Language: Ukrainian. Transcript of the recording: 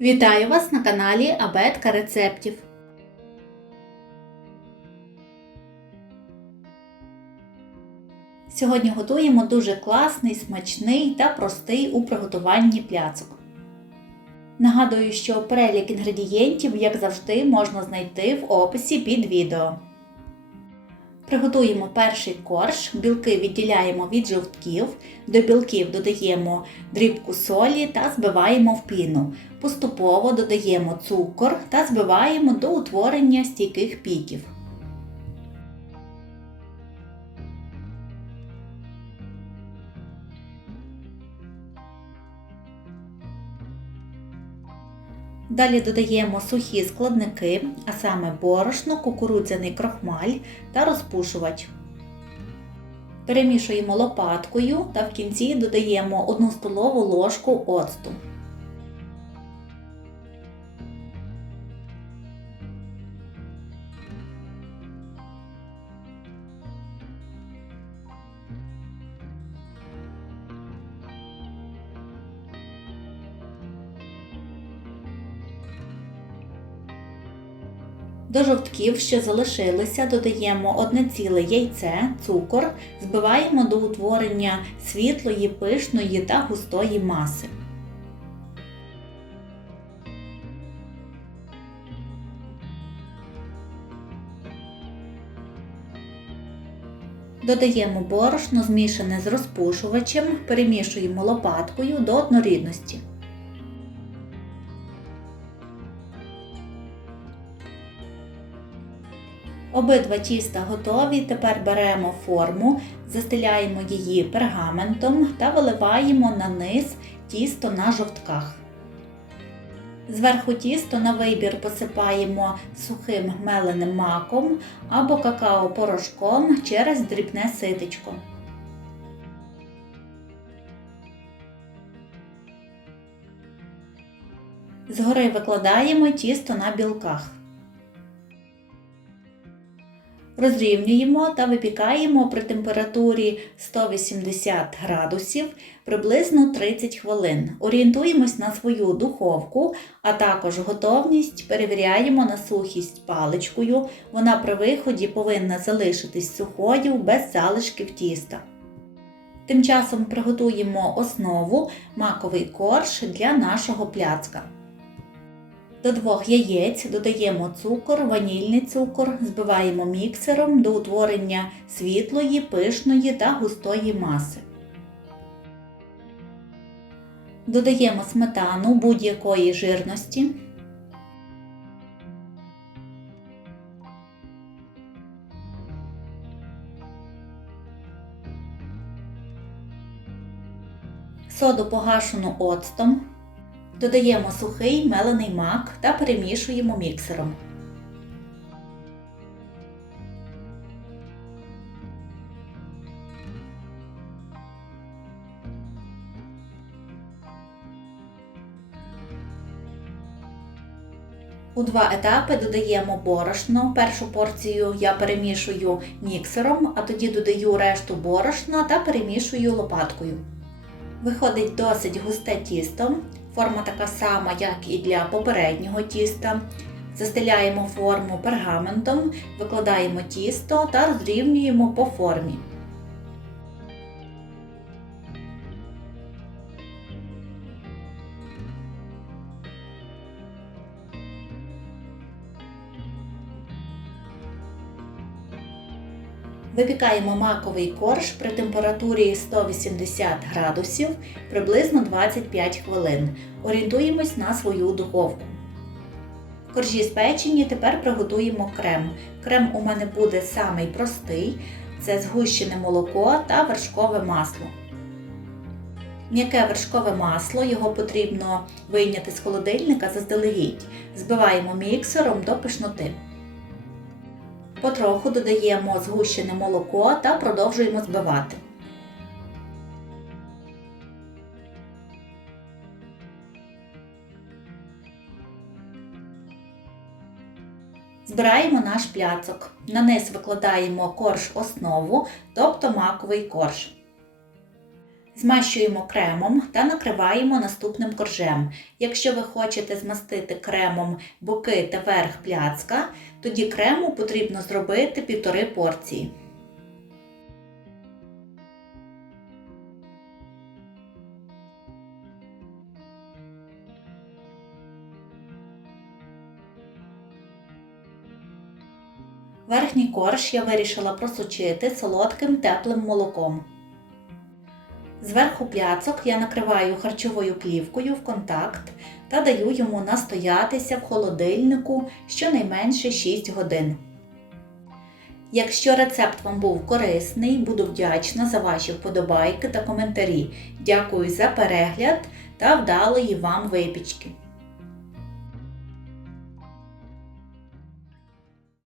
Вітаю вас на каналі Абетка рецептів. Сьогодні готуємо дуже класний, смачний та простий у приготуванні пляцок. Нагадую, що перелік інгредієнтів, як завжди, можна знайти в описі під відео. Приготуємо перший корж, білки відділяємо від жовтків, до білків додаємо дрібку солі та збиваємо в піну. Поступово додаємо цукор та збиваємо до утворення стійких піків. Далі додаємо сухі складники, а саме борошно, кукурудзяний крохмаль та розпушувач. Перемішуємо лопаткою та в кінці додаємо 1 столову ложку оцту. До жовтків, що залишилися, додаємо одне ціле яйце, цукор, збиваємо до утворення світлої, пишної та густої маси. Додаємо борошно, змішане з розпушувачем, перемішуємо лопаткою до однорідності. Обидва тіста готові. Тепер беремо форму, застеляємо її пергаментом та виливаємо на низ тісто на жовтках. Зверху тісто на вибір посипаємо сухим меленим маком або какао-порошком через дрібне ситечко. Згори викладаємо тісто на білках. Розрівнюємо та випікаємо при температурі 180 градусів приблизно 30 хвилин. Орієнтуємось на свою духовку, а також готовність перевіряємо на сухість паличкою. Вона при виході повинна залишитись сухою без залишків тіста. Тим часом приготуємо основу маковий корж для нашого пляцка. До двох яєць додаємо цукор, ванільний цукор, збиваємо міксером до утворення світлої, пишної та густої маси. Додаємо сметану будь-якої жирності. Соду погашену оцтом. Додаємо сухий мелений мак та перемішуємо міксером. У два етапи додаємо борошно. Першу порцію я перемішую міксером, а тоді додаю решту борошна та перемішую лопаткою. Виходить досить густе тісто. Форма така сама, як і для попереднього тіста. Застеляємо форму пергаментом, викладаємо тісто та розрівнюємо по формі. Випікаємо маковий корж при температурі 180 градусів приблизно 25 хвилин. Орієнтуємось на свою духовку. Коржі спечені, тепер приготуємо крем. Крем у мене буде самий простий це згущене молоко та вершкове масло. М'яке вершкове масло, його потрібно вийняти з холодильника заздалегідь. Збиваємо міксером до пишноти. Потроху додаємо згущене молоко та продовжуємо збивати. Збираємо наш пляцок. На низ викладаємо корж основу, тобто маковий корж. Змащуємо кремом та накриваємо наступним коржем. Якщо ви хочете змастити кремом боки та верх пляцка, тоді крему потрібно зробити півтори порції. Верхній корж я вирішила просочити солодким теплим молоком. Зверху пляцок я накриваю харчовою плівкою в контакт та даю йому настоятися в холодильнику щонайменше 6 годин. Якщо рецепт вам був корисний, буду вдячна за ваші вподобайки та коментарі. Дякую за перегляд та вдалої вам випічки!